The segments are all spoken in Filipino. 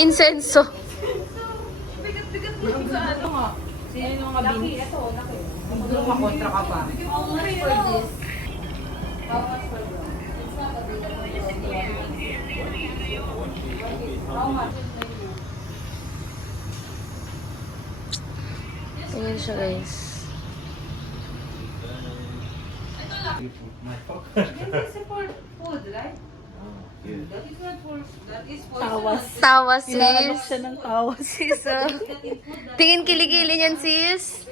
Insenso. Bigat-bigat mo sa ano nga. Sino yung mga beans? Laki, ito, laki. Kung makontra ka pa. How much for this? How much for this? It's not available. How much? Ayan siya, guys. Ito lang. This is for food, right? That is not for, that is for... Tawa, sis. Hinanap siya ng tawa. Sis, ah. Tingin kilikili niyan, sis.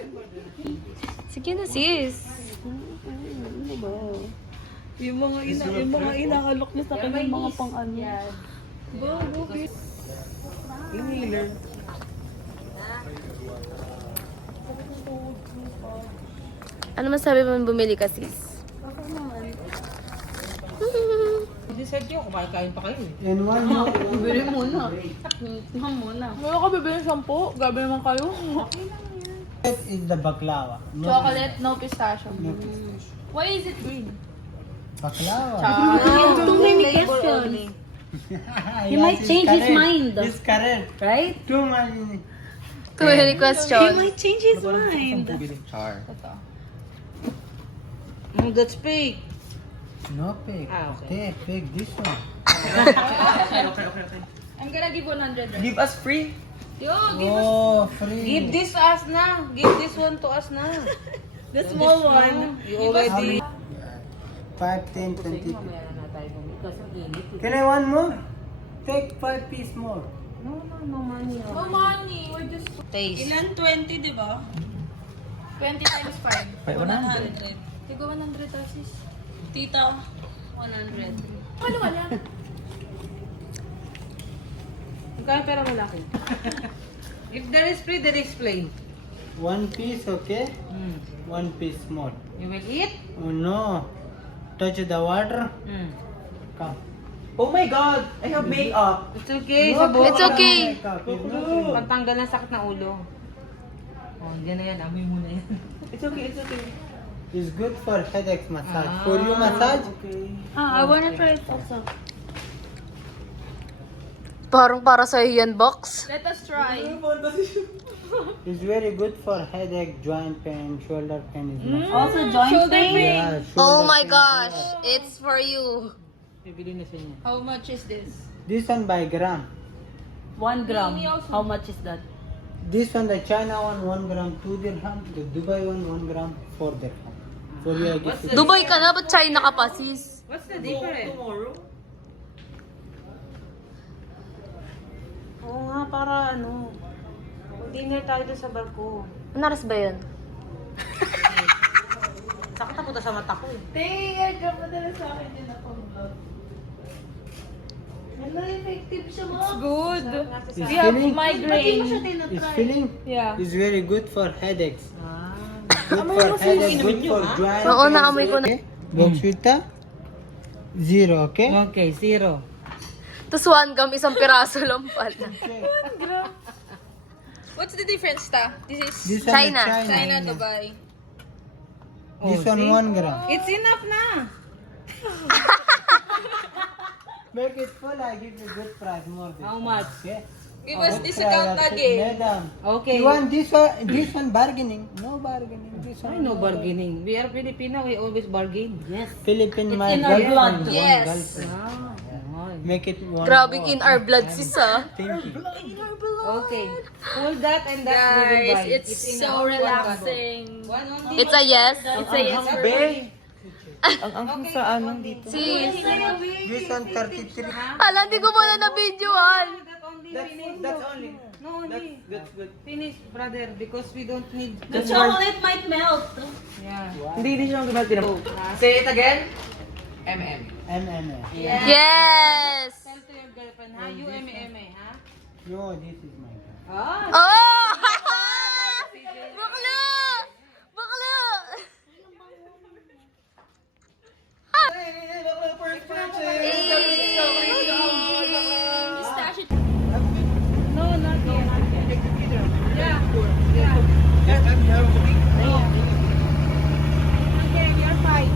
Sige na, sis. Ano ba? Yung mga inaalok niya sa akin ng mga pang-ano. Go, bitch. Inhaler. Ano masabi mo bumili ka, sis? Decide nyo, kumakain pa kayo eh. And one more. Bibili muna. Tingnan muna. Wala ka bibili ng shampoo? Gabi naman kayo. Is the baklava. No, Chocolate, no pistachio. Why is it green? baklava. Too many questions. He might change his mind. It's correct. Right? Too much. Too many He questions. might change his mind. No, that's fake. No fake. Ah, okay. Fake this one. I'm gonna give 100. Give us free. Yo, give us. Oh, free. Give this to us na. Give this one to us na. The small one. You already. 5, 10, 20. Mamaya na tayo bumili kasi init. Can I one more? Take 5 piece more. No money. No money. We're just Taste. Ilan? 20, di ba? 20 times 5. 500. Tigo 100 sis. Tita, 100. Ano wala? Magkano pera mo laki? If there is free, there is plain. 1 piece, okay? 1 piece more. You will eat? Oh no. Touch the water. Come. Oh my God! I have makeup. It's okay. No, Sabog. It's okay. Pantanggal ng sakit ng ulo. Oh, yan na yan. Amoy mo na yan. It's okay, it's okay. It's good for headache massage. For you massage? Okay. I wanna try it also. Parang para sa'yo yan, box. Let us try. It's very good for headache, joint pain, shoulder pain. Is massage. Also, joint pain. Yeah, shoulder Oh my pain. gosh. It's for you. Bibili na siya niya. How much is this? This one by gram. 1 gram. How much is that? This one, the China one, 1 gram, 2 dirham. The Dubai one, 1 gram, 4 dirham. For you, I give you. Dubai ka na, ba't China ka pa, sis? What's the difference? Tomorrow? Oo nga, para ano. Dinner tayo doon sa barko. Anaras ba yun? Sakit ako sa mata ko eh. Tingnan ka pa na sa akin din ako. Ano, effective siya mo? It's good. It's We have filling. migraine. It's filling. Yeah. It's very good for headaches. Ah. Good for headache, good for joint. Oo, naamoy ko na. Okay? Boxvita, 0, okay? Okay, 0. Tapos 1 gum, isang piraso lang pala. What's the difference, ta? This is This one China. is China, Dubai. This Oh, one see? 1 gram. It's enough na. Make it full, I give you good price more. This How one, much? Okay? Give us Good discount price, lagi. Madam. Okay. You want this one bargaining? No bargaining. This one Ay, no bargaining. We are Filipino, we always bargain. Yes. Philippine, my in our blood. girlfriend. Yes. One girlfriend. Ah. Make it one Grabe more. in our blood, sis, ah. Thank you. Okay. Pull that and that we will Guys, buy. it's so relaxing. One only. It's a yes. It's a yes for Be! Ang anghang sa anong dito. Sis. This one 33. Hala, hindi ko muna na-videoan. That only That's, finish. that's only. No, only. That's good. Finish, brother, because we don't need. The chocolate might melt. Yeah. Hindi siya ang pinag. Say it again. MM. MMA. Yes! Tell to your girlfriend, ha? You MMA, ha? No, this is my girl. Ah, Oh! Bakla! Bakla! no, not yet. Yeah. Okay, you're fine.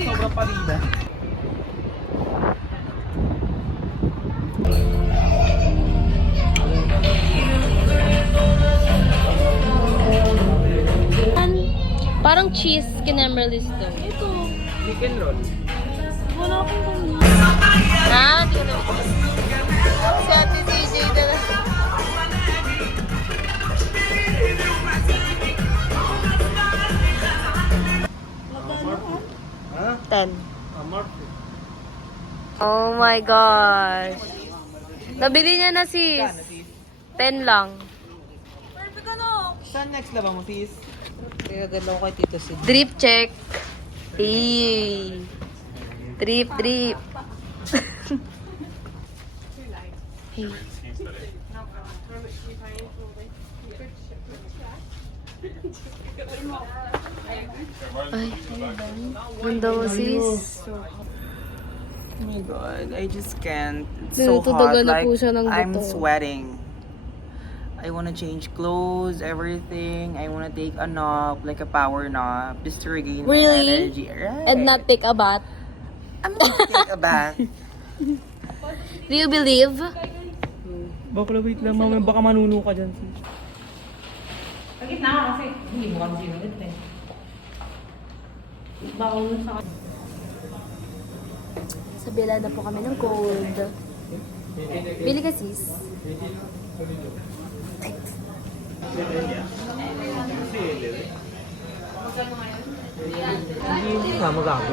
Sobrang palida. Parang cheese kinemalis to. Chicken roll. Ha? Di ko na. Si Ate CJ na lang. Ha? 10. Oh my gosh. Nabili niya na sis. 10 lang. Saan next laba mo, sis? Kaya galaw kay Tito Sid. Drip check. Hey. Drip. Hey. Ay, ganda mo sis. Oh my god, I just can't. It's so Tinutudagan hot. na Like, po siya ng I'm buto. sweating. I wanna change clothes, everything. I wanna take a nap, like a power nap, just to regain my Really? energy. Right. And not take a bath. I'm gonna take a bath. Do you believe? Bakla, wait lang, mama. Baka manuno ka dyan, sis. Sa bila na po kami ng cold. Bili ka sis. Hindi nga magago.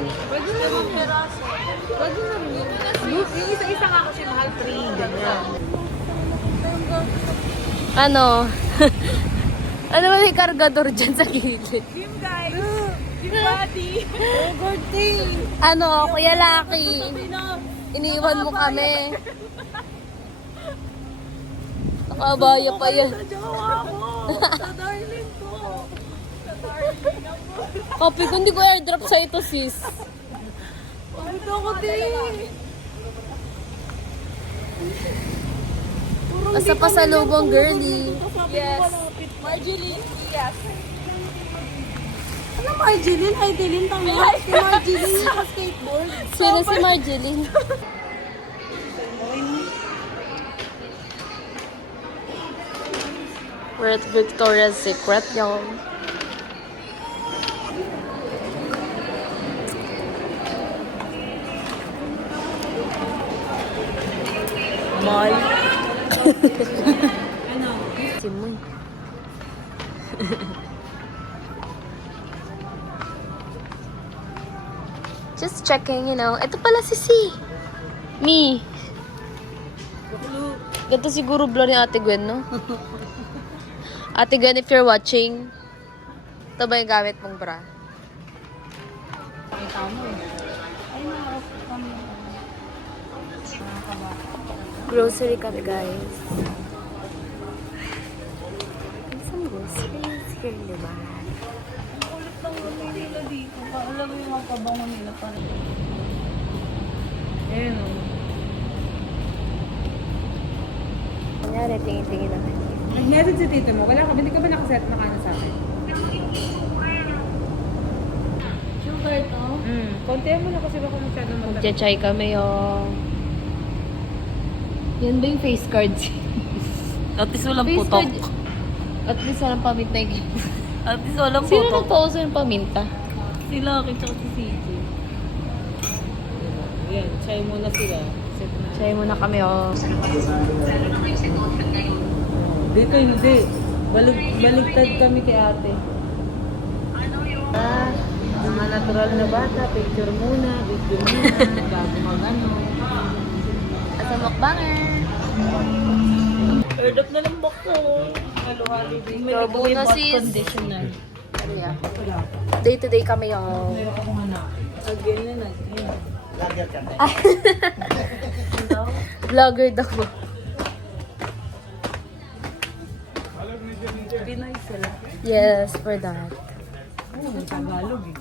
Ano? Ano ba may kargador dyan sa gilid? Ano, Kuya Lucky? Iniwan mo kami. Nakabaya pa yan. Copy ko, hindi ko airdrop sa ito, sis. Basta pasalubong, girly. Yes. Marjeline. Yes. Ano Marjeline? Hi, Dylan. Tama. Si Marjeline sa skateboard. Sino si Marjeline? We're at Victoria's Secret, y'all. Mal. Simon. Just checking, you know. Ito pala si C. Me. Ganito siguro blur ni Ate Gwen, no? Ate Gwen, if you're watching, ito ba yung gamit mong bra? Grocery kami, guys. Some groceries here, diba? Nila dito. Alam mo yung mga pabango nila parang. Ayun o. Kunyari, tingin-tingin naman. Nag-message si tito mo. Wala ka, hindi ka ba nakaset na kano sa akin? Sugar to? Kontihan mo na kasi baka masyadong magdala. Magcha-chai kami, yung... Yan ba yung face cards? At least walang Face putok. card. At least walang paminta yung... At least walang Sino putok. nagpauso yung paminta? Si Lucky tsaka si CJ. Yan, try muna sila. Set na. Chai muna kami, oh. Dito hindi. Baligtad kami kay ate. Mga natural na bata, picture muna, video muna, bago mag-ano. At sa mukbanger. Erdap na lang bako. Halo-halo din. May Turbo nagawin na, hot sis. conditioner. Ano yan? Day to day kami, oh. Again na na. Vlogger daw. Pinay sila. Yes, for that. Tagalog eh.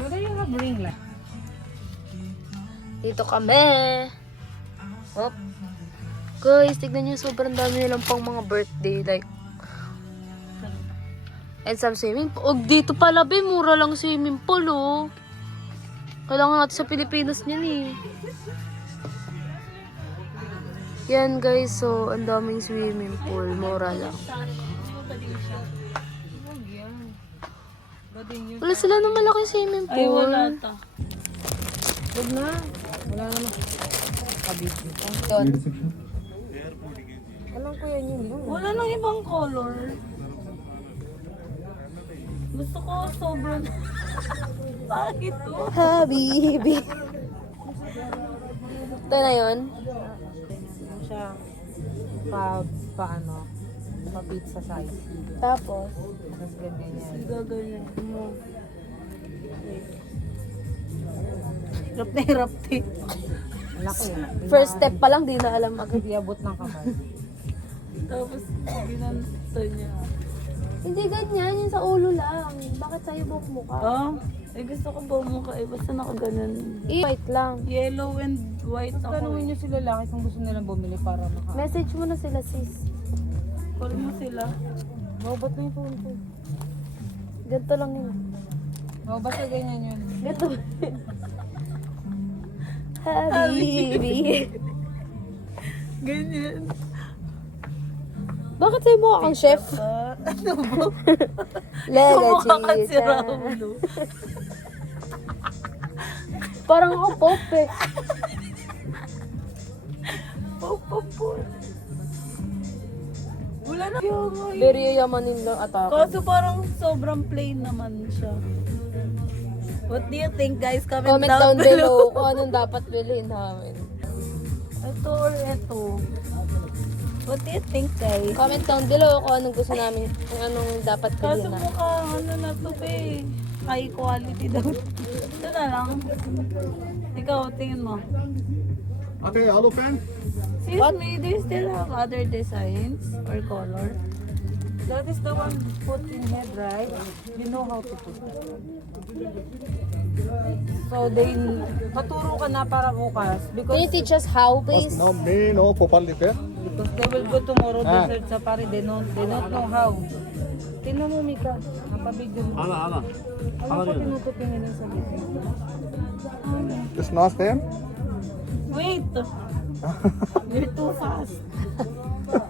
But you have ring light. Dito kami. Hop. Guys, tignan nyo, sobrang dami nilang pang mga birthday. Like, and some swimming pool. Og dito pala, be, mura lang swimming pool, oh. Kailangan natin sa Pilipinas niyan eh. Yan guys, so ang daming swimming pool. Mura lang. Wala sila ng malaking swimming pool. Ay, wala ta. Huwag na. Wala naman. Yun. Alam ko yan yun. Wala nang ibang color. Gusto ko sobrang... Bakit to? Habibi. Ito na yun. Siya. Pa pizza size. Tapos, Tapos ganyan yan. Gaganyan mo. Hirap na hirap eh. Malaki. first step pa lang, di na alam agad. Iabot ng kamay. Tapos ginanto niya. Hindi ganyan, yung sa ulo lang. Bakit sa'yo buhok mukha? Ah, eh gusto ko ba mukha eh. Basta nakaganan. White lang. Yellow and white ako. Tanungin nyo sila lang kung gusto nilang bumili para maka... Message mo na sila, sis. Call mo sila. Ba't na yung phone ko? Ganito lang yun. Basta ganyan yun. Ganito. Habibi. Ganyan. Bakit sa'yo mukha kang chef? Ano ba? Lega, Kumukha ka si chicha. Raulo. Parang ako pop eh. Papapon. Wala na yung Very yamanin lang atake. kaso parang sobrang plain naman siya. What do you think guys? Comment down below kung anong dapat bilhin namin. Ito or ito? What do you think guys? Comment down below kung anong gusto namin, kung anong dapat Kaso bilhin namin. mukha ano na to eh. High quality daw. Ito na lang. Ikaw, tingin mo. Okay, hello fan. Excuse me, do you still have other designs or color? That is the one put in head, right? You know how to put. So they paturo ka na para bukas Can because you teach us how, please? No, me no properly there. they will go tomorrow Ah. desert safari. They don't know how. Tingnan mo Mika, napabigyan mo. Ana. Ano ko tinutupi nila sa video? It's not them. Wait! You're too fast.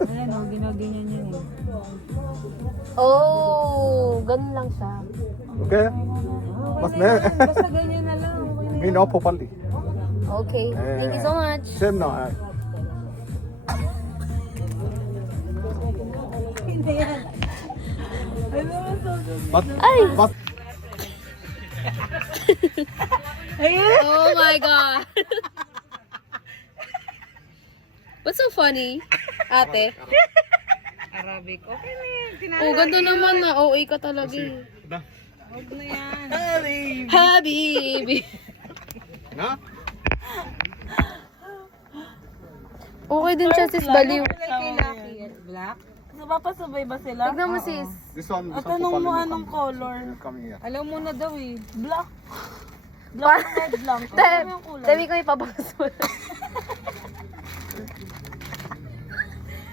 Ayan o, ginaganyan yan eh. Oh, ganun lang siya. Okay. Mas me. Basta ganyan na lang. Okay na Me no properly. Okay, thank you so much. Same no. Hindi yan. Ano ba so But Ay! but Ayun! Oh my God! What's so funny, ate? Arabic. Okay na yan. Oh, ganda naman na. OA ka talaga eh. Huwag na yan. Habibi! na? Okay din siya, sis. Baliw. Like kay Lucky. Black. Napapasabay ba sila? Tignan mo, sis. This one. At tanong mo anong color? Coming here. Alam mo na daw eh. Black. Black and red lang. Ano yung kulay? Sabi ko ipabakas mo.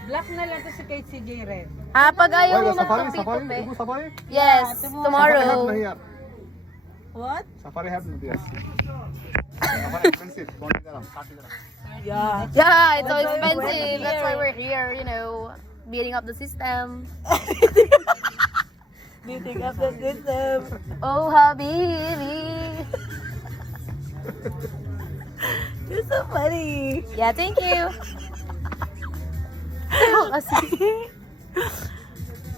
Black na lang kasi kay CJ Red. Ah, pag ayaw mo Wait, safari. magtupi-tupi. Ibu safari. Yes, Safari have tomorrow. na here. What? Safari have no here. Safari expensive. 20 dirham. 30 dirham. Yeah. Yeah, it's so expensive. That's why we're here, you know, beating up the system. Beating up the system. Oh, Habibi. You're so funny. Yeah, thank you. Kasi,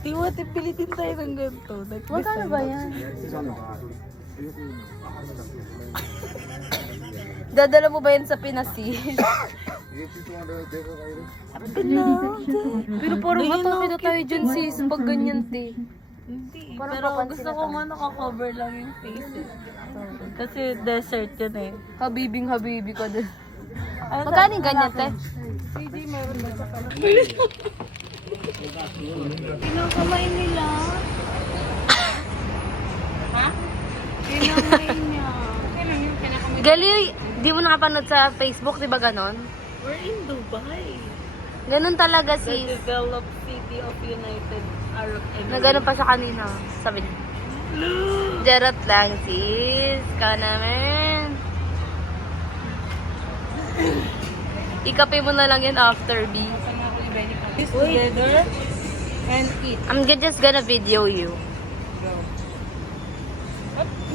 Tiwati, pilitin tayo ng ganito. magkano ba yan? This one no. Dadala mo ba yan sa Pinasi? Pero parang matapin na tayo dyan, sis. Pag ganyan, te. Hindi. Parang Pero papansin gusto na ko tayo. nga nakakover lang yung face eh. Kasi desert yun eh. Habibing habibi ka din. Ano Magkano yung ganyan, te? CJ meron ba sa pala? Pinakamay nila. Ha? Pinamay niya. Gali, di mo nakapanood sa Facebook, di ba ganon? We're in Dubai. Ganon talaga, The sis. developed city of United Arab Na Emirates. ganon pa siya kanina. Sabi niya. Jarot lang, sis. Ka naman. Ikape mo na lang yan after, B. This together and eat. I'm just gonna video you.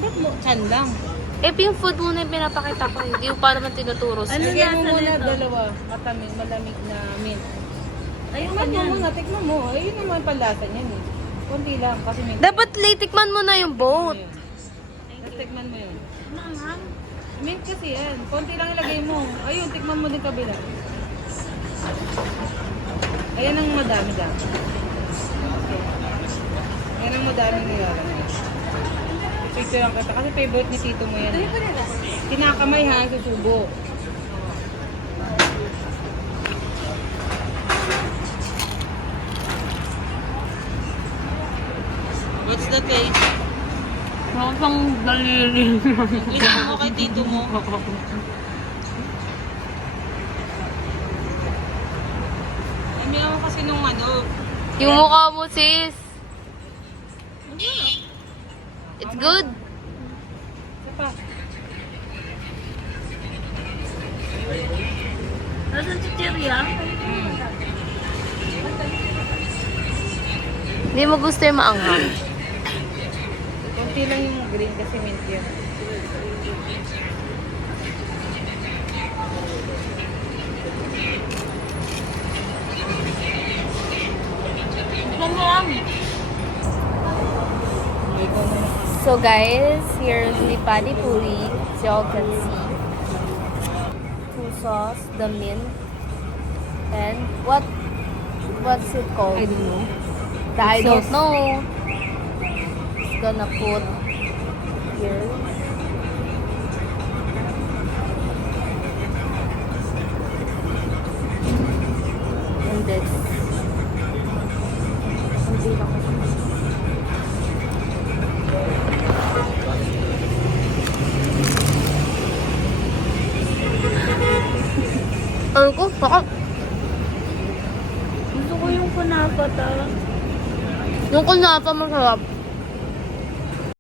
Ba't mo? Chan lang. Eh, yung food muna yung pinapakita ko. Hindi ko pa naman tinuturo sa'yo. Lagyan mo muna dalawa. Malamig na mint. Tikman mo muna, tikman mo. Ayun naman palasa niyan eh. Kunti lang kasi may... Dapat tikman mo na yung boat. Tapos tikman mo yun. Mint kasi yan. Konti lang ilagay mo. Ayun, tikman mo din kabila. Ayan ang madami dami. Ayan ang madami nilalagay. Picture lang kita. Kasi favorite ni Tito mo yan. Kinakamay ha, susubo. What's the taste? Masang daliri. Listen mo kay Tito mo. Ay, ako kasi nung ano. Yung mukha mo, sis. It's good. Isa pa. Nasaan si Cheria? Hindi mo gusto yung maanghang. Konti lang yung green kasi mint yun. So guys, here's the pani puri, as y'all can see. Two sauce, the mint, and what's it called? I don't know. I don't know. It's gonna put here. And this. Hindi lang kasi. Ano ko? Sakap. Gusto ko yung kunapa ta. Yung kunapa masarap.